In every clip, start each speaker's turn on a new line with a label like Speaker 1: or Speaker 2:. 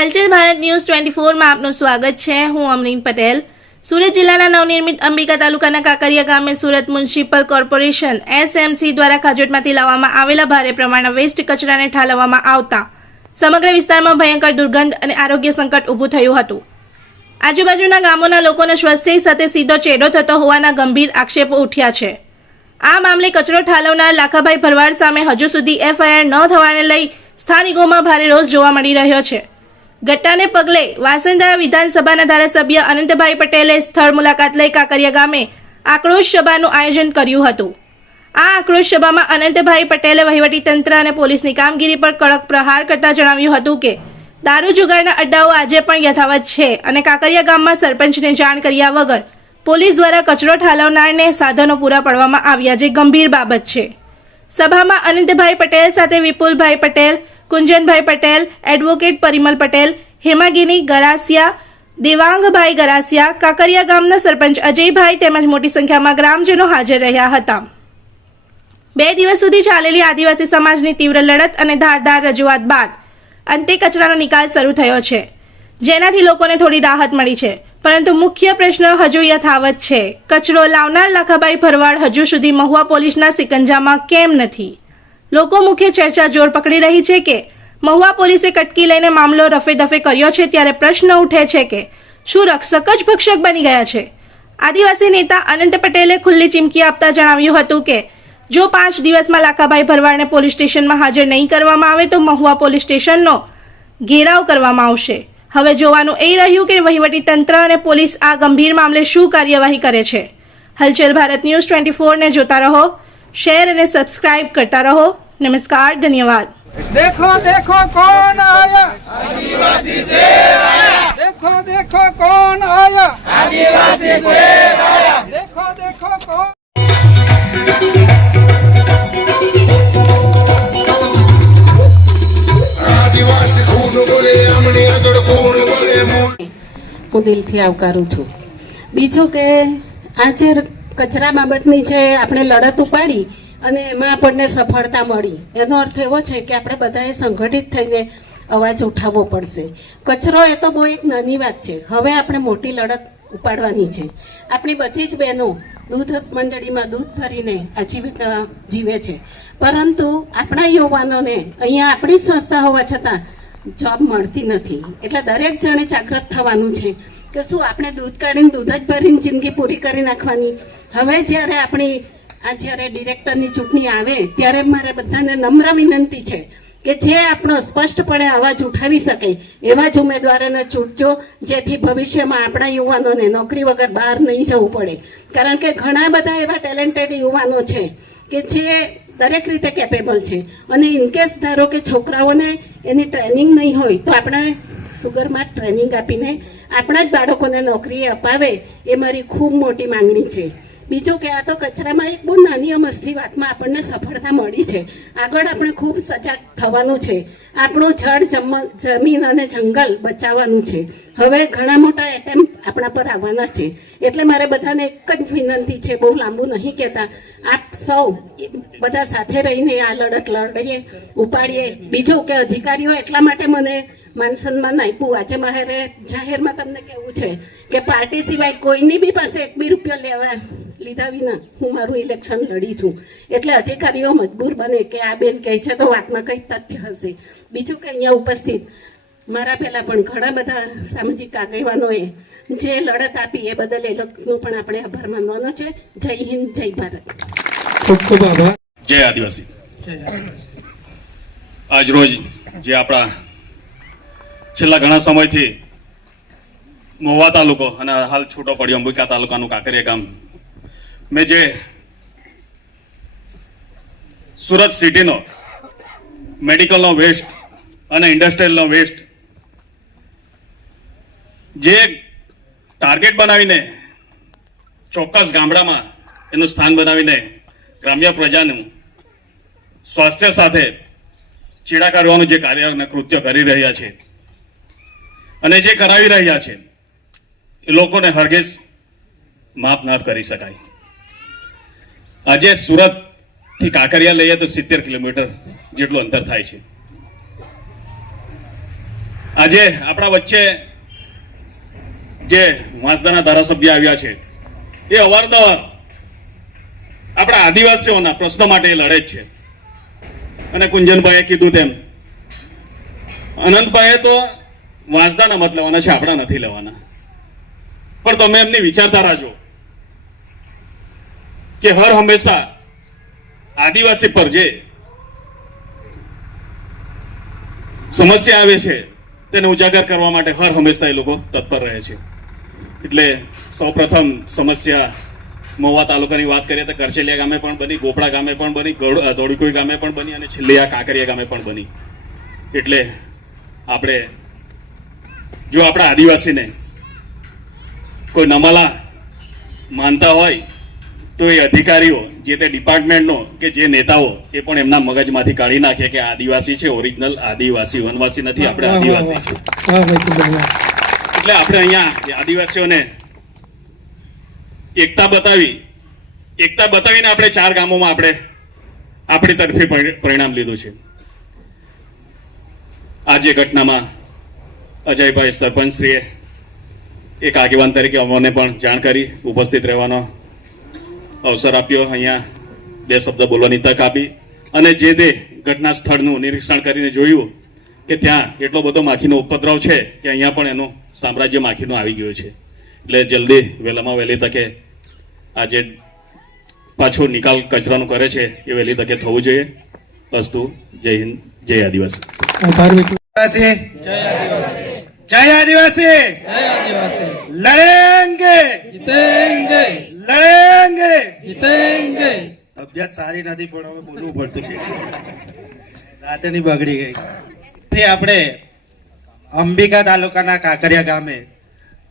Speaker 1: હલચલ Bharat news twenty ફોરમાં આપનું સ્વાગત છે. હું અમરીન પટેલ. સુરત જિલ્લાના નવનિર્મિત અંબિકા તાલુકાના કાકરિયા ગામે સુરત મ્યુનિસિપલ કોર્પોરેશન એસએમસી દ્વારા ખાજોટમાંથી લાવવામાં આવેલા ભારે પ્રમાણના વેસ્ટ કચરાને ઠાલવવામાં આવતા સમગ્ર વિસ્તારમાં ભયંકર દુર્ગંધ અને આરોગ્ય સંકટ ઊભું થયું હતું. આજુબાજુના ગામોના લોકોને સ્વાસ્થ્ય સાથે સીધો ચેડો થતો હોવાના ગંભીર આક્ષેપો ઉઠ્યા છે. આ મામલે કચરો ઠાલવનાર લાખાભાઈ ભરવાડ સામે હજુ સુધી એફઆઈઆર ન થવાને લઈ સ્થાનિકોમાં ભારે રોષ જોવા મળી રહ્યો છે. ઘટનાને પગલે વાસંદા વિધાનસભાના ધારાસભ્ય અનંતભાઈ પટેલે સ્થળ મુલાકાત લઈ કાકરિયા ગામે આક્રોશ સભાનું આયોજન કર્યું હતું. આ આક્રોશ સભામાં અનંતભાઈ પટેલે વહીવટીતંત્ર અને પોલીસની કામગીરી પર કડક પ્રહાર કરતા જણાવ્યું હતું કે, દારૂ જુગારના અડ્ડાઓ આજે પણ યથાવત છે અને કાકરિયા ગામમાં સરપંચને જાણ કર્યા વગર પોલીસ દ્વારા કચરો ઠાલવનારને સાધનો પૂરા પાડવામાં આવ્યા, જે ગંભીર બાબત છે. સભામાં અનંતભાઈ પટેલ સાથે વિપુલભાઈ પટેલ કુંજનભાઈ પટેલ, એડવોકેટ પરિમલ પટેલ, હેમાગીની ગરાસિયા, દેવાંગભાઈ ગરાસિયા, કાકરિયા ગામના સરપંચ અજયભાઈ તેમજ મોટી સંખ્યામાં ગ્રામજનો હાજર રહ્યા હતા. બે દિવસ સુધી ચાલેલી આદિવાસી સમાજની તીવ્ર લડત અને ધારદાર રજૂઆત બાદ અંતે કચરાનો નિકાલ શરૂ થયો છે. જેનાથી લોકોને થોડી રાહત મળી છે. પરંતુ મુખ્ય પ્રશ્ન હજુ યથાવત છે. કચરો લાવનાર લાખાભાઈ ભરવાડ હજુ સુધી મહુવા પોલીસના સિકંજામાં કેમ નથી? લોકો મુખ્ય ચર્ચા જોર પકડી રહી છે કે મહુવા પોલીસે કટકી લઈને મામલો રફે દફે કર્યો છે ત્યારે પ્રશ્ન ઉઠે છે કે શું રક્ષક જ ભક્ષક બની ગયા છે? આદિવાસી નેતા અનંત પટેલે ખુલ્લી ચીમકી આપતા જણાવ્યું હતું કે, જો પાંચ દિવસમાં લાખાભાઈ ભરવાડને પોલીસ સ્ટેશનમાં હાજર નહીં કરવામાં આવે તો મહુવા પોલીસ સ્ટેશનનો ઘેરાવ કરવામાં આવશે. હવે જોવાનું એ રહ્યું કે વહીવટી તંત્ર અને પોલીસ આ ગંભીર મામલે શું કાર્યવાહી કરે છે? હલચલ ભારત ન્યૂઝ ટ્વેન્ટી ફોરને જોતા રહો. શેર અને સબસ્ક્રાઇબ કરતા રહો નમસ્કાર ધન્યવાદ
Speaker 2: દેખો દેખો કોણ આયા આદિવાસી દેખો દેખો કોણ આયા
Speaker 3: આદિવાસી દેખો દેખો કોણ
Speaker 4: હું દિલથી આવકારું છું. બીજું કે આજે કચરા બાબતની જે આપણે લડત ઉપાડી અને એમાં આપણને સફળતા મળી. એનો અર્થ એવો છે કે આપણે બધાએ સંગઠિત થઈને અવાજ ઉઠાવવો પડશે. કચરો એ તો બહુ એક નાની વાત છે. હવે આપણે મોટી લડત ઉપાડવાની છે. આપણી બધી જ બહેનો દૂધ મંડળીમાં દૂધ ભરીને આજીવિકા જીવે છે. પરંતુ આપણા યુવાનોને અહીંયા આપણી સંસ્થા હોવા છતાં જોબ મળતી નથી. એટલે દરેક જણે જાગૃત થવાનું છે કે શું આપણે દૂધ કાઢીને દૂધ જ ભરીને જિંદગી પૂરી કરી નાખવાની? હવે જ્યારે આપણી આ જ્યારે ડિરેક્ટરની ચૂંટણી આવે, ત્યારે મારે બધાને નમ્ર વિનંતી છે કે જે આપણો સ્પષ્ટપણે અવાજ ઉઠાવી શકે, એવા જ ઉમેદવારોને ચૂંટજો, જેથી ભવિષ્યમાં આપણા યુવાનોને નોકરી વગર બહાર નહીં જવું પડે. કારણ કે ઘણા બધા એવા ટેલેન્ટેડ યુવાનો છે કે જે દરેક રીતે કેપેબલ છે. અને ઇનકેસ ધારો કે છોકરાઓને એની ટ્રેનિંગ નહીં હોય, તો આપણે સુગરમાં ટ્રેનિંગ આપીને આપણા જ બાળકોને નોકરી અપાવે, એ મારી ખૂબ મોટી માંગણી છે. બીજું કે આ તો કચરામાં એક બહુ નાની અમસ્તી વાતમાં આપણને સફળતા મળી છે. આગળ આપણે ખૂબ સજાગ થવાનું છે. આપણું જળ જમ- જમીન અને જંગલ બચાવવાનું છે. હવે ઘણા મોટા એટેમ્પ આપણા પર આવવાના છે. એટલે મારે બધાને એક જ વિનંતી છે, બહુ લાંબુ નહીં કહેતા. આપ સૌ બધા સાથે રહીને આ લડત લડીએ, ઉપાડીએ. બીજું કે અધિકારીઓ એટલા માટે મને માન સન્માન આપ્યું. આજે મારે જાહેરમાં તમને કહેવું છે કે પાર્ટી સિવાય કોઈની બી પાસે એક બી રૂપિયો લેવા લીધા વિના હું મારું ઇલેક્શન લડી છું. એટલે અધિકારીઓ મજબૂર બને કે આ બેન કહે છે તો વાતમાં કંઈ તથ્ય હશે. બીજું કે અહીંયા ઉપસ્થિત મારા પહેલાં પણ ઘણા બધા સામાજિક આગેવાનોએ જે લડત આપી એ બદલ એ લોકોનો પણ આપણે આભાર માનવાનો છે. જય હિન્દ જય ભારત.
Speaker 2: ખૂબ ખૂબ આભાર.
Speaker 5: જય આદિવાસી. આજરોજ જે આપણા છેલ્લા ઘણા સમયથી મહુવા તાલુકો અને હાલ છૂટો પડ્યો અંબિકા તાલુકાનું કાંકરિયા ગામ મેં જે સુરત સિટીનો મેડિકલનો વેસ્ટ અને ઇન્ડસ્ટ્રીયલનો વેસ્ટ જે ટાર્ગેટ બનાવીને ચોક્કસ ગામડામાં એનું સ્થાન બનાવીને ગ્રામ્ય પ્રજાનું સ્વાસ્થ્ય સાથે ચેડા કરવાનું જે કાર્ય કૃત્ય કરી રહ્યા છે અને જે કરાવી રહ્યા છે, એ લોકોને હરગીઝ માફ ન કરી શકાય. આજે સુરતથી કાંકરિયા લઈએ તો સિત્તેર કિલોમીટર જેટલું અંતર થાય છે. આજે આપણા વચ્ચે જે વાંસદાના ધારાસભ્ય આવ્યા છે, એ અવારનવાર આપણા આદિવાસીઓના પ્રશ્નો માટે લડે જ છે. અને કુંજનભાઈએ કીધું તેમ, અનંતભાઈએ તો વાંસદાના મત લેવાના છે, આપણા નથી લેવાના. પણ તમે એમની વિચારધારા જો કે હર હંમેશા આદિવાસી પર જે સમસ્યા આવે છે, તેને ઉજાગર કરવા માટે હર હંમેશા એ લોકો તત્પર રહે છે. એટલે સૌપ્રથમ સમસ્યા મહુવા તાલુકાની વાત કરીએ તો કરચેલિયા ગામે પણ બની ગોપડા ગામે પણ બની ધોળીકોઈ ગામે પણ બની અને છેલ્લે આ કાંકરિયા ગામે પણ બની. એટલે આપણે જો આપણા આદિવાસીને કોઈ નમાલા માનતા હોય તો એ અધિકારીઓ જે તે ડિપાર્ટમેન્ટનો કે જે નેતાઓ એ પણ એમના મગજમાંથી કાઢી નાખે કે આદિવાસી છે ઓરિજિનલ આદિવાસી વનવાસી નથી આપણે આદિવાસી છે
Speaker 2: વાહ ભાઈ કુંદનભાઈ.
Speaker 5: એટલે આપણે અહીંયા આદિવાસીઓને એકતા બતાવી, એકતા બતાવીને આપણે ચાર ગામોમાં આપણે આપણી તરફે પરિણામ લીધું છે. આજે ઘટનામાં અજયભાઈ સરપંચશ્રીએ એક આગેવાન તરીકે અમને પણ જાણ કરી, ઉપસ્થિત રહેવાનો અવસર આપ્યો. અહીંયા બે શબ્દ બોલવાની તક આપી અને જે તે ઘટના સ્થળનું નિરીક્ષણ કરીને જોયું કે ત્યાં એટલો બધો માખીનો ઉપદ્રવ છે કે અહીંયા પણ એનું સામ્રાજ્ય માખીનો આવી ગયો છે. એટલે જલ્દી વહેલામાં વહેલી તકે આ જે પાછો નિકાલ કચરાનો કરે છે એ વહેલી તકે થવું જોઈએ. અસ્તુ જય હિન્દ જય આદિવાસી.
Speaker 2: જય આદિવાસી.
Speaker 6: લડેંગે.
Speaker 2: જીતેંગે.
Speaker 6: લડેંગે.
Speaker 2: જીતેંગે.
Speaker 6: તબિયત સારી નથી પણ હવે બોલવું પડતું છે. રાતે ની બગડી ગઈ. તે આપણે અંબિકા તાલુકાના કાંકરિયા ગામે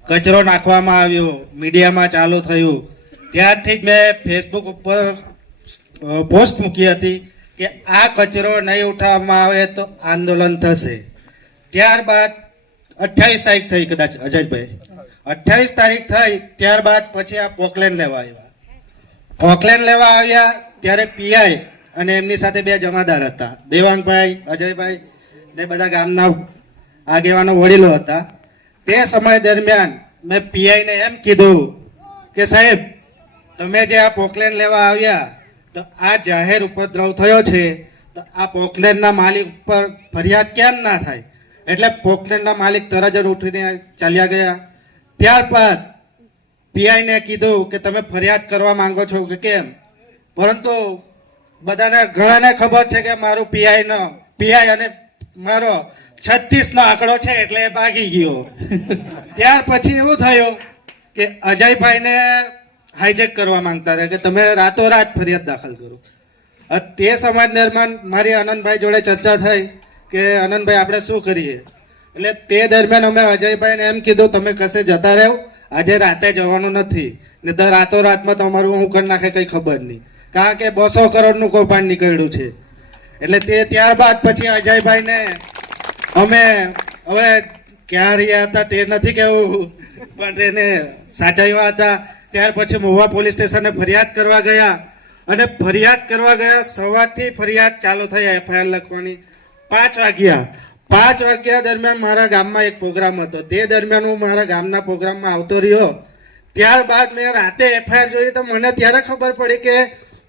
Speaker 6: કચરો નાખવામાં આવ્યો, મીડિયામાં ચાલુ થયું. ત્યારથી જ મેં ફેસબુક ઉપર પોસ્ટ મૂકી હતી કે આ કચરો નહીં ઉઠાવવામાં આવે તો આંદોલન થશે. ત્યારબાદ અઠ્યાવીસ તારીખ થઈ કદાચ, અજયભાઈ. અઠ્યાવીસ તારીખ થઈ, ત્યારબાદ પછી આ પોકલેન લેવા આવ્યા. પોકલેન લેવા આવ્યા ત્યારે પીઆઈ અને એમની સાથે બે જમાદાર હતા. દેવાંગભાઈ, અજયભાઈ ને બધા ગામના આગેવાનો વડીલો હતા. તે સમય દરમિયાન મેં પીઆઈને એમ કીધું કે સાહેબ, તમે જે આ પોકલેન લેવા આવ્યા, તો આ જાહેર ઉપદ્રવ થયો છે, તો આ પોકલેનના માલિક ઉપર ફરિયાદ કેમ ના થાય? એટલે પોકલેનના માલિક તરત જ ઉઠીને ચાલ્યા ગયા. ત્યારબાદ પીઆઈને કીધું કે તમે ફરિયાદ કરવા માંગો છો કે કેમ? પરંતુ બધાને ઘણાને ખબર છે કે મારું પીઆઈનો, પીઆઈ અને મારો છત્રીસ નો આંકડો છે એટલે ભાગી ગયો. ત્યાર પછી એવું થયું કે અજયભાઈને હાઈજેક કરવા માંગતા હતા કે તમે રાતોરાત ફરિયાદ દાખલ કરો. તે સમાજ દરમિયાન મારી આનંદભાઈ જોડે ચર્ચા થઈ કે આનંદભાઈ, આપણે શું કરીએ? એટલે તે દરમિયાન અમે અજયભાઈને એમ કીધું, તમે કશે જતા રહો? આજે રાતે જવાનું નથી. ને દર રાતોરાતમાં તમારું હું કરી નાખે કંઈ ખબર નહીં. કારણ કે બસો કરોડનું કૌભાંડ નીકળ્યું છે. એટલે તે ત્યારબાદ પછી અજયભાઈને અમે હવે ક્યાં રહ્યા હતા તે નથી કેવું પણ તેને સાચવ્યા હતા. ત્યાર પછી મહુવા પોલીસ સ્ટેશને ફરિયાદ કરવા ગયા. અને ફરિયાદ કરવા ગયા સવારથી ફરિયાદ ચાલુ થઈ એફઆઈઆર લખવાની. પાંચ વાગ્યા. પાંચ વાગ્યા દરમિયાન મારા ગામમાં એક પ્રોગ્રામ હતો. તે દરમિયાન હું મારા ગામના પ્રોગ્રામમાં આવતો રહ્યો. ત્યારબાદ મેં રાતે એફઆઈઆર જોઈ તો મને ત્યારે ખબર પડી કે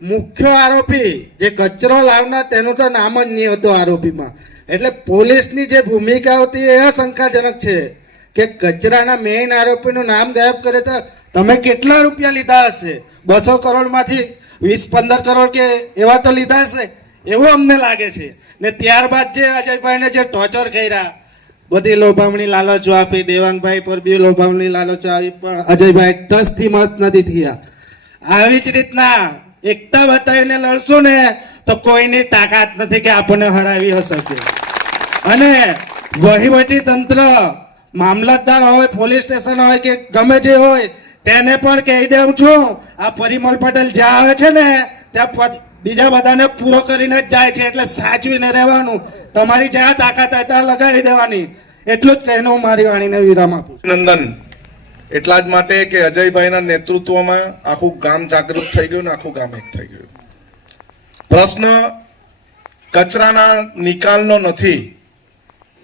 Speaker 6: મુખ્ય આરોપી જે કચરો લાવનાર તેનું તો નામ જ નહીં હતું આરોપીમાં. એટલે પોલીસની જે ભૂમિકા હતી એ શંકાજનક છે કે કચરાના મેઇન આરોપીનું નામ ગાયબ કરે તો તમે કેટલા રૂપિયા લીધા હશે? બસો કરોડમાંથી વીસ, પંદર કરોડ કે એવા તો લીધા હશે? એવું અમને લાગે છે. ને ત્યારબાદ જે અજયભાઈને જે ટોર્ચર કર્યા, બધી લોભામણી લાલચો આપી, દેવાંગભાઈ પર બી લોભામણી લાલચો આવી પણ અજયભાઈ ટસથી મસ્ત નથી થયા. આવી જ રીતના એકતા બતાવીને લડશું ને, તો કોઈની તાકાત નથી કે આપણને હરાવી શકે. અને વહીવટી તંત્ર મામલતદાર હોય, પોલીસ સ્ટેશન હોય કે ગમે જે હોય, તેને પણ કહી દઉં છું, આ પરિમલ પટેલ જ્યાં આવે છે ને, ત્યાં બીજા બધાને પૂરો કરીને જ જાય છે, એટલે સાચવીને રહેવાનું. તમારી જ્યાં તાકાત ત્યાં લગાવી દેવાની. એટલું જ કહીને હું મારી વાણીને વિરામ આપું
Speaker 3: નંદન એટલા જ માટે કે અજયભાઈના નેતૃત્વમાં આખું ગામ જાગૃત થઈ ગયું ને આખું ગામ એક થઈ ગયું. પ્રશ્ન કચરાના નિકાલનો નથી.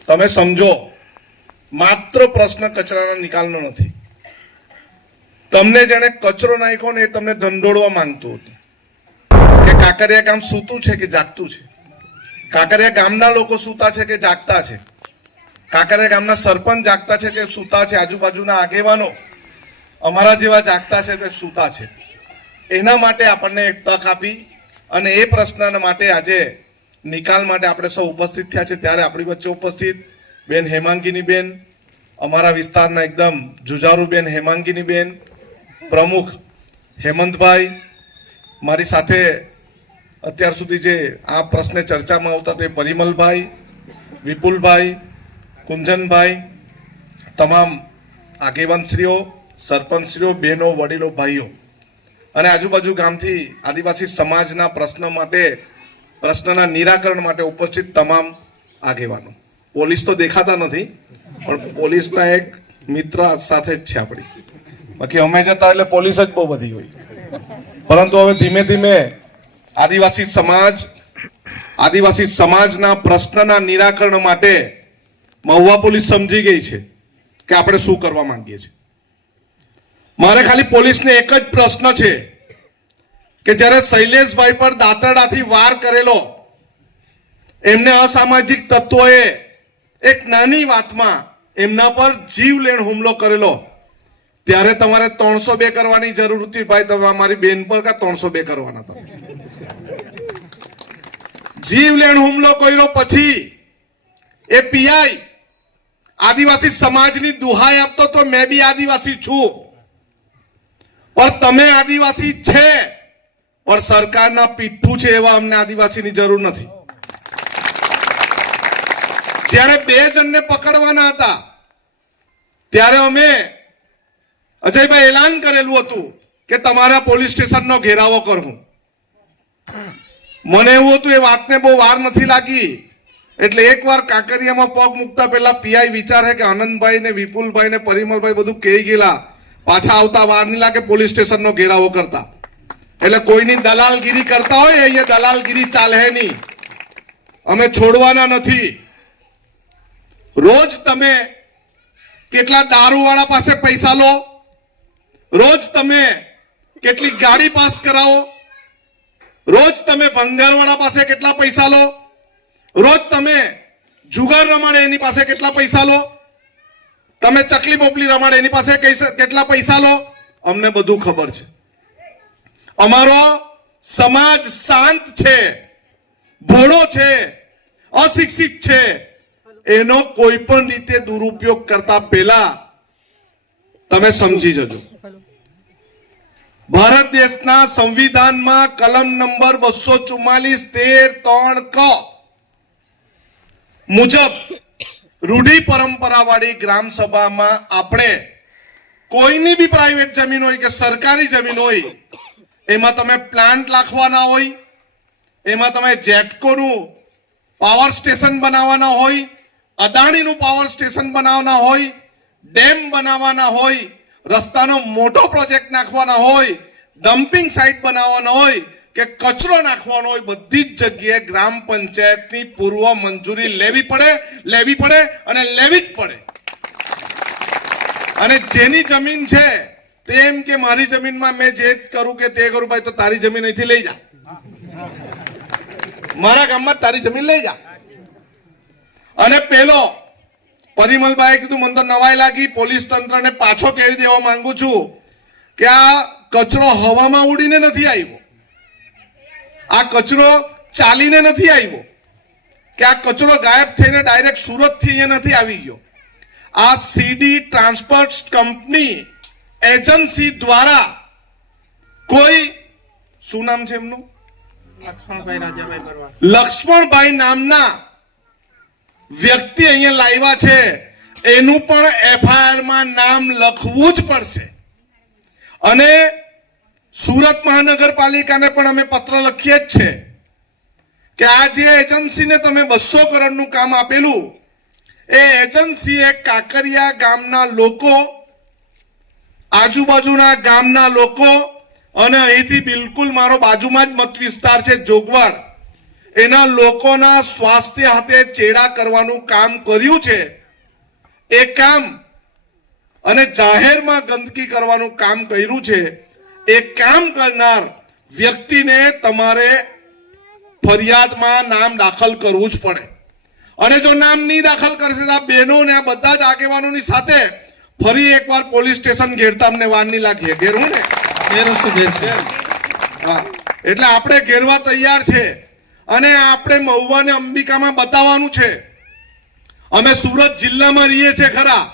Speaker 3: તમે સમજો, માત્ર પ્રશ્ન કચરાના નિકાલનો નથી. તમને જેને કચરો નાખ્યો ને એ તમને ઢંઢોળવા માંગતું હતું. કે કાંકરિયા ગામ સૂતું છે કે જાગતું છે? કાંકરિયા ગામના લોકો સૂતા છે કે જાગતા છે? કાંકરિયા ગામના સરપંચ જાગતા છે કે સૂતા છે, આજુબાજુના આગેવાનો અમારા જેવા જાગતા છે તે સૂતા છે. એના માટે આપણને એક તક આપી અને એ પ્રશ્નના માટે આજે નિકાલ માટે આપણે સૌ ઉપસ્થિત થયા છે. ત્યારે આપણી વચ્ચે ઉપસ્થિત બેન હેમાંગીની બેન, અમારા વિસ્તારના એકદમ જુજારુ બેન હેમાંગીની બેન, પ્રમુખ હેમંતભાઈ, મારી સાથે અત્યાર સુધી જે આ પ્રશ્ને ચર્ચામાં આવતા તે પરિમલભાઈ, વિપુલભાઈ કુંજનભાઈ, તમામ આગેવાનશ્રીઓ, સરપંચશ્રીઓ બહેનો વડીલો, ભાઈઓ અને આજુબાજુ ગામથી આદિવાસી સમાજના પ્રશ્ન માટે, પ્રશ્નના નિરાકરણ માટે ઉપસ્થિત તમામ આગેવાનો. પોલીસ તો દેખાતા નથી, પણ પોલીસના એક મિત્ર સાથે જ છે આપણી. બાકી અમે જતા એટલે પોલીસ જ બહુ બધી હોય. પરંતુ હવે ધીમે ધીમે આદિવાસી સમાજ, આદિવાસી સમાજના પ્રશ્નના નિરાકરણ માટે મહુવા પોલીસ સમજી ગઈ છે કે આપણે શું કરવા માંગીએ છીએ. મારે ખાલી પોલીસને એક જ પ્રશ્ન છે કે જ્યારે શૈલેષભાઈ પર દાંતરડાથી વાર કરેલો, એમને અસામાજિક તત્વોએ એક નાની વાતમાં એમના પર જીવલેણ હુમલો કરેલો, ત્યારે તમારે ત્રણસો બે કરવાની જરૂર હતી. ભાઈ, તમે મારી બેન પર કા ત્રણસો બે કરવાના તમે? જીવલેણ હુમલો કર્યો પછી એ પીઆઈ આદિવાસી સમાજની દુહાઈ આપતો તો મેં બી આદિવાસી છું. પણ તમે આદિવાસી છે. પણ સરકારના પીઠું છે એવા અમને આદિવાસીની જરૂર નથી. જ્યારે બે જણને પકડવાના હતા, ત્યારે અમે અજયભાઈ એલાન કરેલું હતું કે તમારા પોલીસ સ્ટેશનનો ઘેરાવો કરવું મને એવું હતું, એ વાતને બહુ વાર નથી લાગી. એટલે એકવાર કાંકરિયામાં પગ મૂકતા પહેલા પીઆઈ વિચારે કે આનંદભાઈ ને વિપુલભાઈ ને પરિમલભાઈ બધું કહી ગયેલા. પાછા આવતા વાર નહીં લાગે પોલીસ સ્ટેશનનો ઘેરાવો કરતા. એટલે કોઈની દલાલગીરી કરતા હોય, અહીંયા દલાલગીરી ચાલે નહીં. અમે છોડવાના નથી. રોજ તમે કેટલા દારૂવાળા પાસે પૈસા લો? રોજ તમે કેટલી ગાડી પાસ કરાવો? રોજ તમે ભંગારવાળા પાસે કેટલા પૈસા લો? રોજ તમે જુગાર રમાડે એની પાસે કેટલા પૈસા લો? તમે ચકલી બોપલી રમાડે એની પાસે કેટલા પૈસા લો? અમને બધું ખબર છે. અમારો સમાજ શાંત છે, ભોળો છે, અશિક્ષિત છે. એનો કોઈ પણ રીતે દુરુપયોગ કરતા પહેલા તમે સમજી જજો. ભારત દેશના સંવિધાનમાં કલમ નંબર બસો ચુમ્માલીસ તેર ત્રણ મુજબ રૂઢિ પરંપરાવાળી ગ્રામ સભામાં આપણે કોઈની બી પ્રાઇવેટ જમીન હોય કે સરકારી જમીન હોય, એમાં તમે પ્લાન્ટ નાખવાના હોય, એમાં તમે જેટકોનું પાવર સ્ટેશન બનાવવાના હોય, અદાણીનું પાવર સ્ટેશન બનાવવાના હોય ડેમ બનાવવાના હોય, રસ્તાનો મોટો પ્રોજેક્ટ નાખવાના હોય ડમ્પિંગ સાઇટ બનાવવાના હોય કે કચરો નાખવાનો હોય બધી જ જગ્યાએ ગ્રામ પંચાયતની પૂર્વ મંજૂરી લેવી પડે લેવી પડે અને લેવી જ પડે. અને જેની જમીન છે, તે એમ કે મારી જમીનમાં મેં જે કરું કે તે કરું ભાઈ, તો તારી જમીન અહીંથી લઈ જા. મારા ગામમાં તારી જમીન લઈ જા. અને પેલો પરિમલભાઈ કીધું, મને તો નવાઈ લાગી, પોલીસ તંત્રને પાછો કહી દેવા માંગુ છું કે આ કચરો હવામાં ઉડીને નથી આવ્યો. આ કચરો ચાલીને નથી આવ્યો. કે આ કચરો ગાયબ થઈને ડાયરેક્ટ સુરતથી અહીંયા નથી આવી ગયો. આ સીડી ટ્રાન્સપોર્ટ કંપની એજન્સી દ્વારા કોઈ શું નામ છે એમનું?
Speaker 2: લક્ષ્મણભાઈ રાજાભાઈ
Speaker 3: લક્ષ્મણભાઈ નામના વ્યક્તિ અહીંયા લાવ્યા છે. એનું પણ એફઆઈઆરમાં નામ લખવું જ પડશે. અને સુરત મહાનગરપાલિકાને પણ અમે પત્ર લખીએ જ છે કે આ જે એજન્સીને તમે બસો કરોડનું કામ આપેલું. એ એજન્સીએ કાકરિયા ગામના લોકો, આજુબાજુના ગામના લોકો અને અહીંથી બિલકુલ મારો બાજુમાં જ મત વિસ્તાર છે જોગવાડ. એના લોકોના સ્વાસ્થ્ય હાથે ચેડા કરવાનું કામ કર્યું છે. એ કામ અને જાહેરમાં ગંદકી કરવાનું કામ કર્યું છે. એ કામ કરનાર વ્યક્તિને તમારે ફરિયાદમાં નામ દાખલ કરવું જ પડે. અને જો નામ નહીં દાખલ કરશે તો આ બહેનો ને આ બધા જ આગેવાનોની સાથે ફરી એકવાર પોલીસ સ્ટેશન ઘેરતા અમને વાર નહીં લાગીએ ઘેરવું ને? હા. એટલે આપણે ઘેરવા તૈયાર છે. અને આપણે મહુવાને અંબિકામાં બતાવવાનું છે. અમે સુરત જિલ્લામાં રહીએ છીએ ખરા.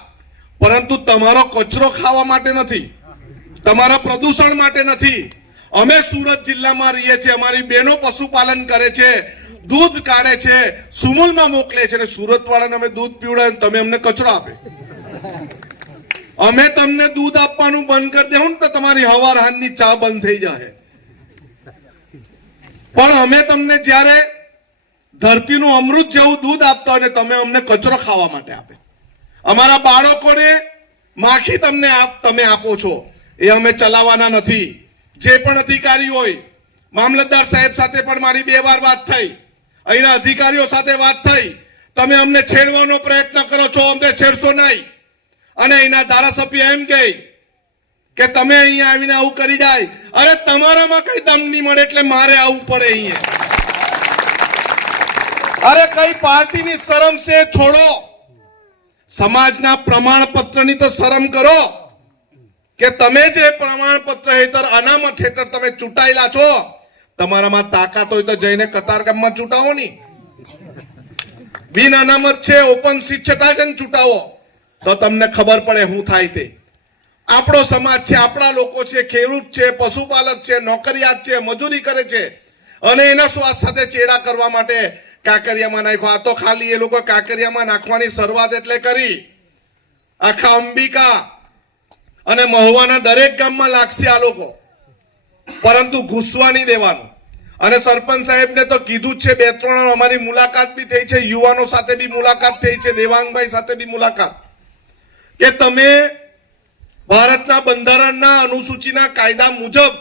Speaker 3: પરંતુ તમારો કચરો ખાવા માટે નથી. તમારા પ્રદૂષણ માટે નથી. અમે સુરત જિલ્લામાં રહીએ છીએ, અમારી બહેનો પશુપાલન કરે છે, દૂધ કાઢે છે, સુમુલમાં મોકલે છે અને સુરત વાળાને અમે દૂધ પીવડાવે તમે અમને કચરો આપે. અમે તમને દૂધ આપવાનું બંધ કરી દેવું તો તમારી હવાર હાનની ચા બંધ થઈ જાય પણ અમે તમને જ્યારે ધરતીનું અમૃત જેવું દૂધ આપતા હોય તમે અમને કચરો ખાવા માટે આપે. અમારા બાળકોને માખી તમને આપ તમે આપો છો. એ અમે ચલાવવાના નથી. જે પણ અધિકારી હોય, મામલતદાર સાહેબ સાથે પણ મારી બે વાર વાત થઈ. અહીંના અધિકારીઓ સાથે વાત થઈ. તમે અમને છેડવાનો પ્રયત્ન કરો છો, અમને છેડશો નહીં. અને અહીંના ધારાસભ્ય એમ કહે કે તમે અહીંયા આવીને આવું કરી જાય. અરે, તમારામાં કઈ દમ નહીં મળે એટલે મારે આવવું પડે અહીંયા. અરે, કઈ પાર્ટીની શરમ છે છોડો. સમાજના પ્રમાણપત્રની તો શરમ કરો. કે તમે જે પ્રમાણપત્ર હેઠળ અનામત હેઠળ તમે ચૂંટાયેલા છો, તમારામાં તાકાત હોય તો જઈને કતારગામમાં ચૂંટાવો નહીં બિન અનામત છે, ઓપન સીટ છે, ત્યાં જઈને ચૂંટાવો. તો તમને ખબર પડે શું થાય તે. આપણો સમાજ છે, આપણા લોકો છે, ખેડૂત છે, પશુપાલક છે, નોકરિયાત છે, મજૂરી કરે છે. અને એના સ્વાદ સાથે ચેડા કરવા માટે કાંકરિયામાં નાખ્યો. આ તો ખાલી એ લોકો કાંકરિયામાં નાખવાની શરૂઆત એટલે કરી. આખા અંબિકા અને મહુવાના દરેક ગામમાં લાગશે આ લોકો. પરંતુ ઘૂસવા નહીં દેવાનું. અને સરપંચ સાહેબને તો કીધું જ છે, બે ત્રણ અમારી મુલાકાત બી થઈ છે, યુવાનો સાથે બી મુલાકાત થઈ છે, દેવાંગભાઈ સાથે બી મુલાકાત. કે તમે ભારતના બંધારણના અનુસૂચિના કાયદા મુજબ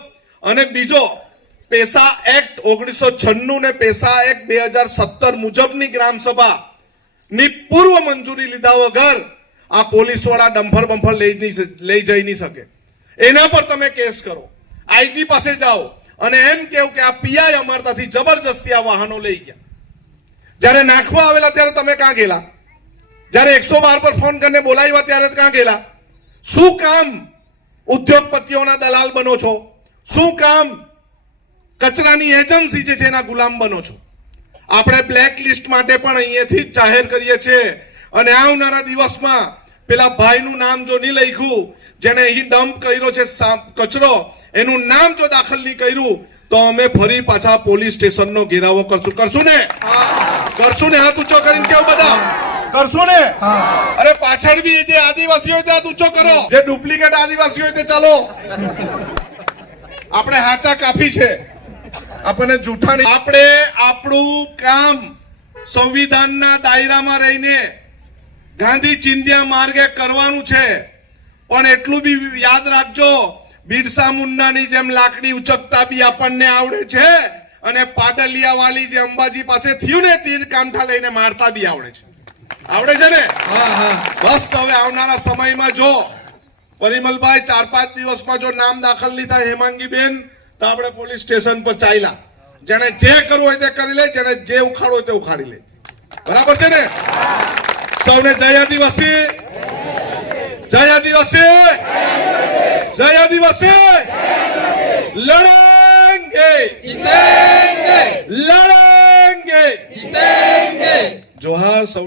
Speaker 3: અને બીજો પેસા એક્ટ ઓગણીસો છન્નું ને પેસા એક્ટ બે હજાર સત્તર મુજબની ગ્રામસભાની પૂર્વ મંજૂરી લીધા વગર આ પોલીસવાળા ડમ્ફર બંફર લઈ નહીં લઈ જઈ નહીં શકે. એના પર તમે કેસ કરો. આઈજી પાસે જાઓ અને એમ કેવું કે આ પીઆઈ અમારતાથી જબરજસ્તી આ વાહનો લઈ ગયા. જ્યારે નાખવા આવેલા ત્યારે તમે ક્યાં ગયેલા? જ્યારે એકસો બાર પર ફોન કરીને બોલાવ્યા ત્યારે ક્યાં ગયેલા? શું કામ ઉદ્યોગપતિઓના દલાલ બનો છો? શું કામ કચરાની એજન્સી જે છે એના ગુલામ બનો છો? આપણે બ્લેક લિસ્ટ માટે પણ અહીંયાથી જ જાહેર કરીએ છીએ અને આવનારા દિવસમાં પેલા ભાઈનું નામ જો નહીં લખ્યું જેને અહીં ડમ્પ કર્યો છે કચરો એનું નામ જો દાખલ નહીં કર્યું તો અમે ફરી પાછા પોલીસ સ્ટેશનનો ઘેરાવો કરશું. કરશું ને? કરશું ને? હાથ ઊંચો કરીને કેવું બધા? કરશું ને? અરે પાછળ બી જે આદિવાસી હોય તે હાથ ઊંચો કરો? જે ડુપ્લિકેટ આદિવાસી હોય તે ચાલો. આપણે હાચા કાફી છે. આપણને જૂઠા આપણે આપણું કામ સંવિધાનના દાયરામાં રહીને ગાંધી ચિંધ્યા માર્ગે કરવાનું છે. પણ એટલું બી યાદ રાખજો બિરસા મુન્નાની જેમ લાકડી ઉચકતા બી આપણને આવડે છે અને પાટલિયા વાલી જે અંબાજી પાસે થયું ને તીર કાંઠા લઈને મારતા બી આવડે છે. આવડે છે ને? બસ તો હવે આવનારા સમયમાં જો પરિમલભાઈ ચાર પાંચ દિવસમાં જો નામ દાખલ નહીં થાય હેમાંગી બેન તો આપણે પોલીસ સ્ટેશન પર ચાલ્યા. જેને જે કરવું હોય તે કરી લે જેને જે ઉખાડવું હોય તે ઉખાડી લે. બરાબર છે ને? સૌને જય આદિવાસી! જય આદિવાસી! જય આદિવાસી! લડેંગે! લડેંગે! જોહાર સૌ